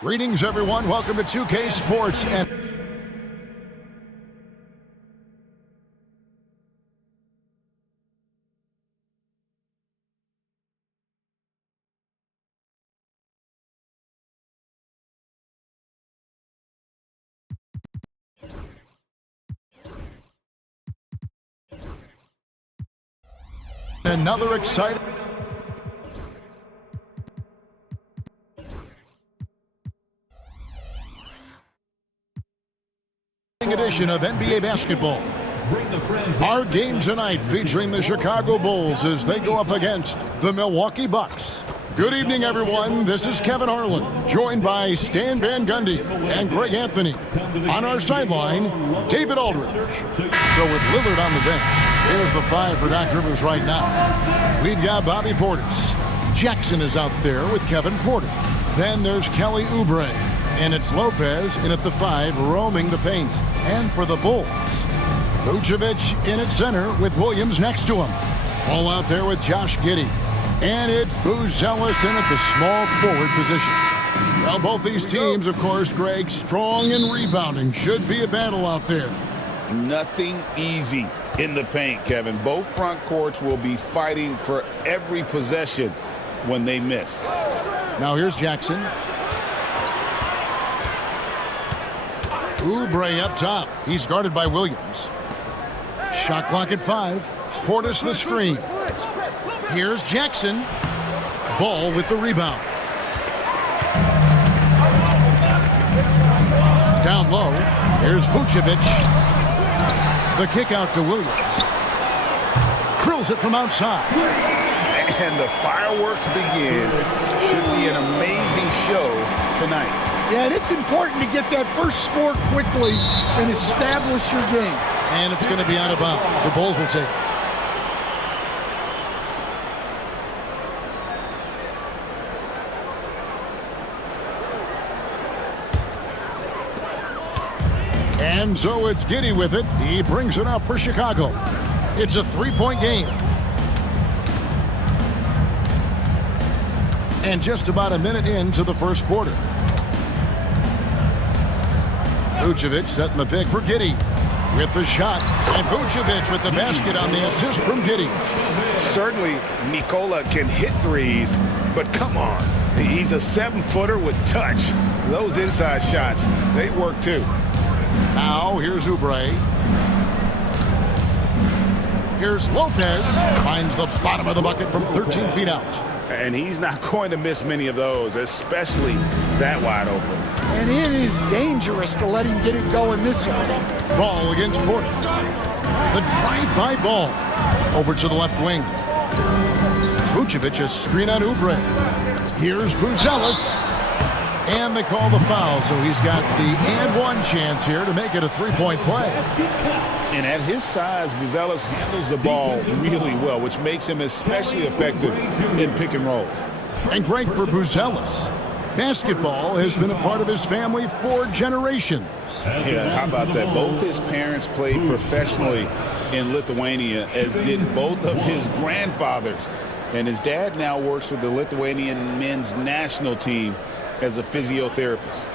Greetings, everyone. Welcome to 2K Sports. And another exciting edition of NBA basketball. Our game tonight featuring the Chicago Bulls as they go up against the Milwaukee Bucks. Good evening, everyone. This is Kevin Harlan, joined by Stan Van Gundy and Greg Anthony. On our sideline, David Aldridge. So with Lillard on the bench, here's the five for Doc Rivers right now. We've got Bobby Portis. Jackson is out there with Kevin Porter. Then there's Kelly Oubre. And it's Lopez in at the five, roaming the paint. And for the Bulls, Vucevic in at center with Williams next to him. All out there with Josh Giddey. And it's Buzelis in at the small forward position. Well, both these teams, of course, Greg, strong and rebounding. Should be a battle out there. Nothing easy in the paint, Kevin. Both front courts will be fighting for every possession when they miss. Now here's Jackson. Oubre up top. He's guarded by Williams. Shot clock at 5. Portis the screen. Here's Jackson. Ball with the rebound. Down low. Here's Vucevic. The kick out to Williams. Drills it from outside. And the fireworks begin. Should be an amazing show tonight. Yeah, and it's important to get that first score quickly and establish your game. And it's going to be out of bounds. The Bulls will take it. And so it's Giddey with it. He brings it up for Chicago. It's a three-point game. And just about a minute into the first quarter. Vucevic setting the pick for Giddey with the shot. And Vucevic with the basket on the assist from Giddey. Certainly, Nikola can hit threes, but come on. He's a 7-footer with touch. Those inside shots, they work too. Now, here's Oubre. Here's Lopez. Finds the bottom of the bucket from 13 feet out. And he's not going to miss many of those, especially that wide open. And it is dangerous to let him get it going this early. Ball against Portis. The drive-by ball. Over to the left wing. Vucevic a screen on Oubre. Here's Buzelis. And they call the foul, so he's got the and one chance here to make it a three-point play. And at his size, Buzelis handles the ball really well, which makes him especially effective in pick and rolls. And great for Buzelis. Basketball has been a part of his family for generations. Yeah, how about that? Both his parents played professionally in Lithuania, as did both of his grandfathers. And his dad now works with the Lithuanian men's national team as a physiotherapist.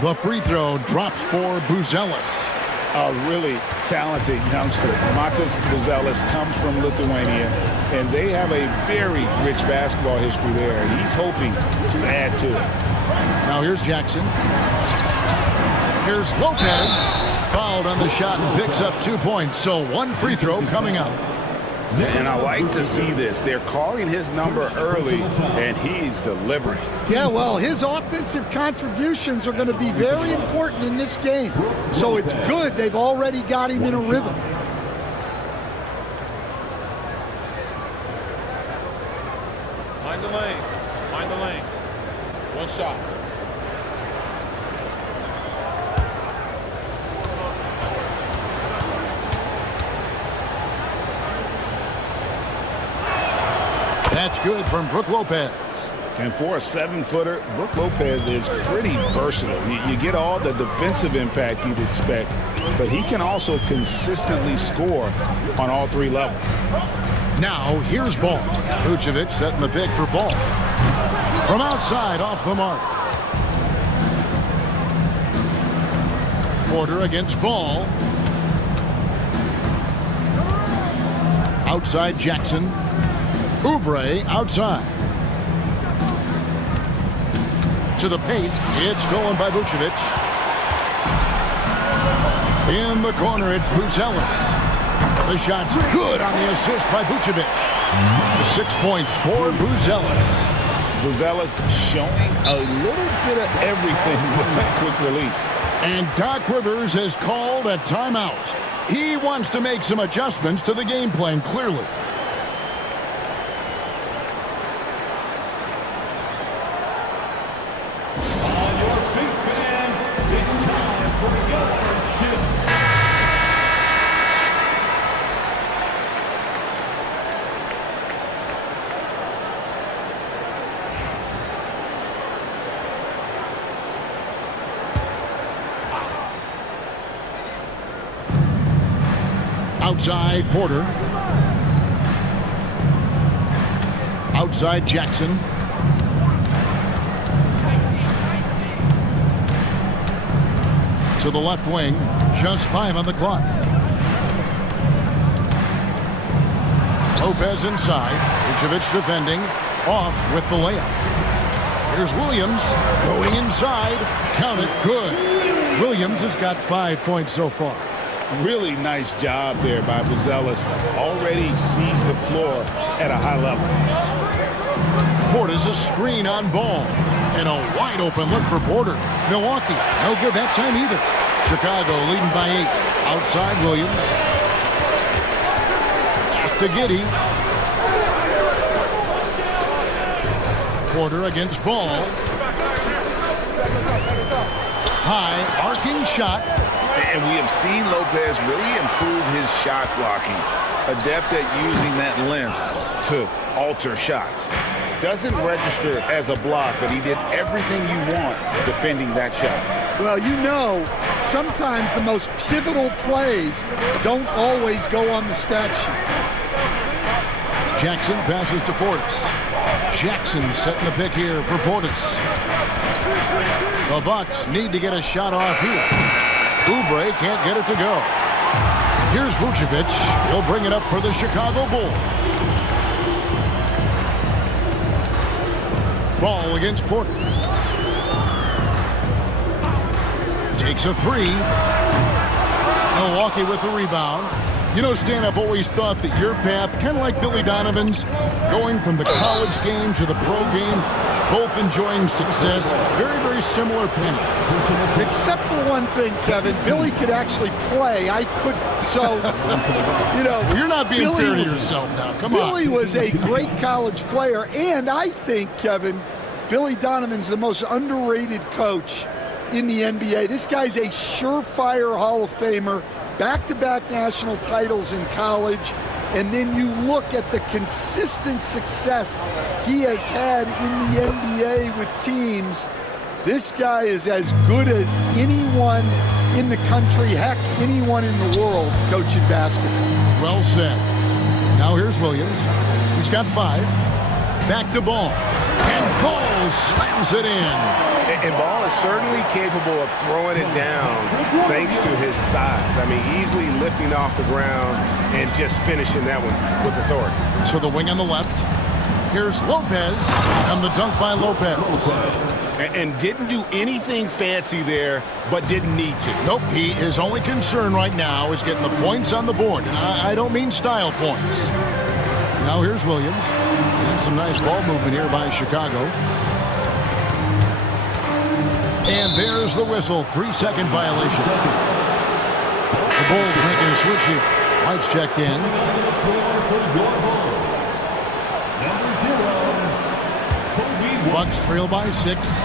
The free throw drops for Buzelis. A really talented youngster. Matas Buzelis comes from Lithuania, and they have a very rich basketball history there, and he's hoping to add to it. Now here's Jackson. Here's Lopez. Fouled on the shot and picks up 2 points. So one free throw coming up. And I like to see this. They're calling his number early, and he's delivering. Yeah, well, his offensive contributions are going to be very important in this game. So it's good they've already got him in a rhythm. Mind the lanes. Mind the lanes. One shot. That's good from Brook Lopez. And for a 7-footer, Brook Lopez is pretty versatile. You get all the defensive impact you'd expect, but he can also consistently score on all 3 levels. Now, here's Ball. Vucevic setting the pick for Ball. From outside, off the mark. Porter against Ball. Outside Jackson. Oubre outside. To the paint. It's stolen by Vucevic. In the corner, it's Buzelis. The shot's good on the assist by Vucevic. 6 points for Buzelis. Buzelis showing a little bit of everything with that quick release. And Doc Rivers has called a timeout. He wants to make some adjustments to the game plan, clearly. All your big fans, it's time for your shift. Outside Porter. Outside Jackson. To the left wing. Just 5 on the clock. Lopez inside. Vucevic defending. Off with the layup. Here's Williams going inside. Count it. Good. Williams has got 5 points so far. Really nice job there by Buzelis. Already sees the floor at a high level. Porter's a screen on Ball. And a wide open look for Porter. Milwaukee, no good that time either. Chicago leading by 8. Outside Williams. Pass to Giddey. Porter against Ball. High, arcing shot. And we have seen Lopez really improve his shot blocking. Adept at using that length to alter shots. Doesn't register as a block, but he did everything you want defending that shot. Well, you know, sometimes the most pivotal plays don't always go on the stat sheet. Jackson passes to Portis. Jackson setting the pick here for Portis. The Bucks need to get a shot off here. Oubre can't get it to go. Here's Vucevic. He'll bring it up for the Chicago Bulls. Ball against Porter. Takes a 3. Milwaukee with the rebound. You know, Stan, I've always thought that your path, kind of like Billy Donovan's, going from the college game to the pro game, both enjoying success, very, very similar path. Except for one thing, Kevin, Billy could actually play. I could, so, you know. Well, you're not being Billy fair to was- yourself now. Come Billy on. was a great college player, and I think, Kevin, Billy Donovan's the most underrated coach in the NBA. This guy's a surefire Hall of Famer, back-to-back national titles in college, and then you look at the consistent success he has had in the NBA with teams. This guy is as good as anyone in the country, heck, anyone in the world coaching basketball. Well said. Now here's Williams. He's got 5. Back to Ball. And Ball slams it in. And Ball is certainly capable of throwing it down thanks to his size. I mean, easily lifting off the ground and just finishing that one with authority. To the wing on the left. Here's Lopez. And the dunk by Lopez. And didn't do anything fancy there, but didn't need to. Nope, his only concern right now is getting the points on the board. And I don't mean style points. Now here's Williams. And some nice ball movement here by Chicago. And there's the whistle. 3-second violation. The Bulls making a switch here. White's checked in. Bucks trail by 6.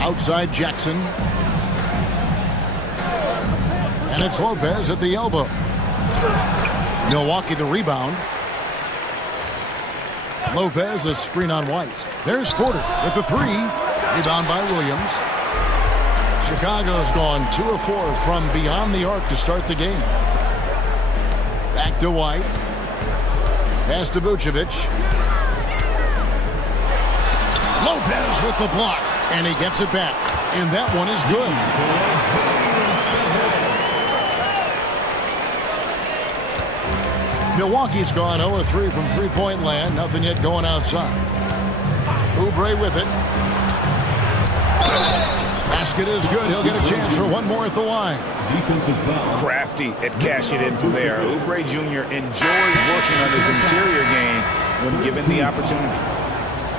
Outside Jackson. And it's Lopez at the elbow. Milwaukee the rebound. Lopez, a screen on White. There's Porter with the three. Rebound by Williams. Chicago's gone 2 of 4 from beyond the arc to start the game. Back to White. Pass to Vucevic. Lopez with the block. And he gets it back. And that one is good. Milwaukee's gone 0 of 3 from three-point land. Nothing yet going outside. Oubre with it. Basket is good. He'll get a chance for one more at the line. Crafty at cashing in from there. Oubre Jr. enjoys working on his interior game when given the opportunity.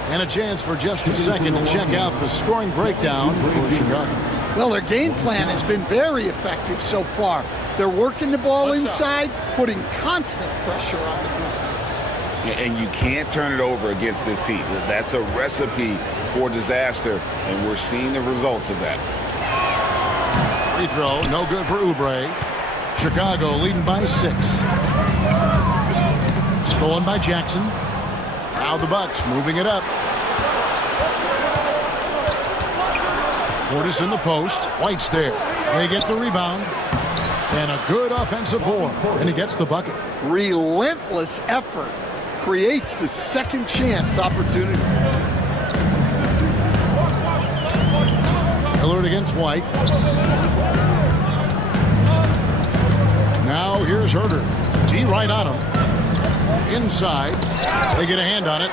And a chance for just a second to check out the scoring breakdown for Chicago. Well, their game plan has been very effective so far. They're working the ball inside, putting constant pressure on the defense. And you can't turn it over against this team. That's a recipe for disaster, and we're seeing the results of that. Free throw, no good for Oubre. Chicago leading by 6. Stolen by Jackson. Now the Bucks moving it up. Portis in the post. White's there. They get the rebound. And a good offensive board. And he gets the bucket. Relentless effort creates the second chance opportunity. Lillard against White. Now here's Herter. D right on him. Inside. They get a hand on it.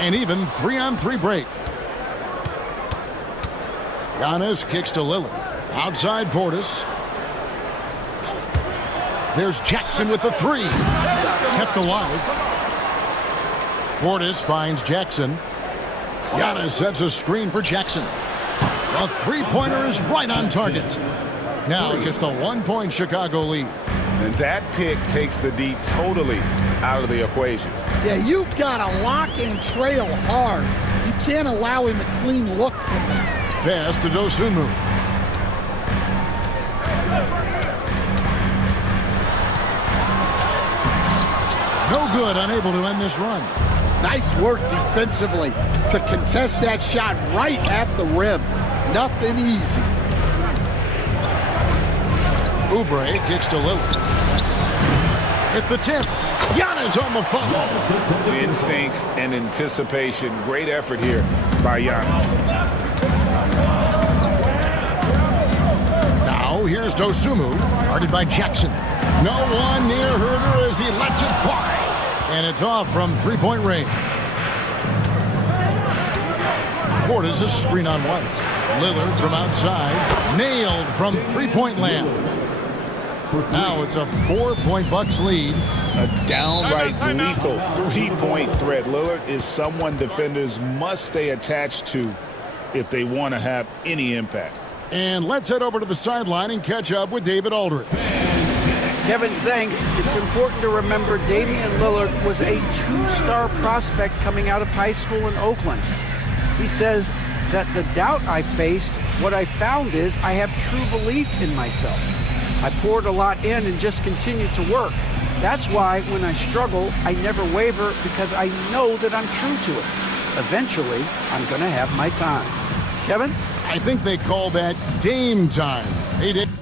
And even 3-on-3 break. Giannis kicks to Lillard. Outside Portis. There's Jackson with the three. Kept alive. Portis finds Jackson. Giannis sets a screen for Jackson. A three-pointer is right on target. Now just a 1-point Chicago lead. And that pick takes the D totally out of the equation. Yeah, you've got to lock and trail hard. You can't allow him a clean look from that. Pass to Dosunmu. No good, unable to end this run. Nice work defensively to contest that shot right at the rim. Nothing easy. Oubre kicks to Lillard. Hit the tip. Giannis on the foul. Instincts and anticipation. Great effort here by Giannis. Now here's Dosunmu, guarded by Jackson. No one near Herter as he lets it fly. And it's off from three-point range. Portis a screen on White. Lillard from outside. Nailed from three-point land. Now it's a 4-point Bucks lead. A downright lethal three-point threat. Lillard is someone defenders must stay attached to if they want to have any impact. And let's head over to the sideline and catch up with David Aldridge. Kevin, thanks. It's important to remember Damian Lillard was a 2-star prospect coming out of high school in Oakland. He says that the doubt I faced, what I found is I have true belief in myself. I poured a lot in and just continued to work. That's why when I struggle, I never waver because I know that I'm true to it. Eventually, I'm going to have my time. Kevin? I think they call that Dame time. Hey, Dave.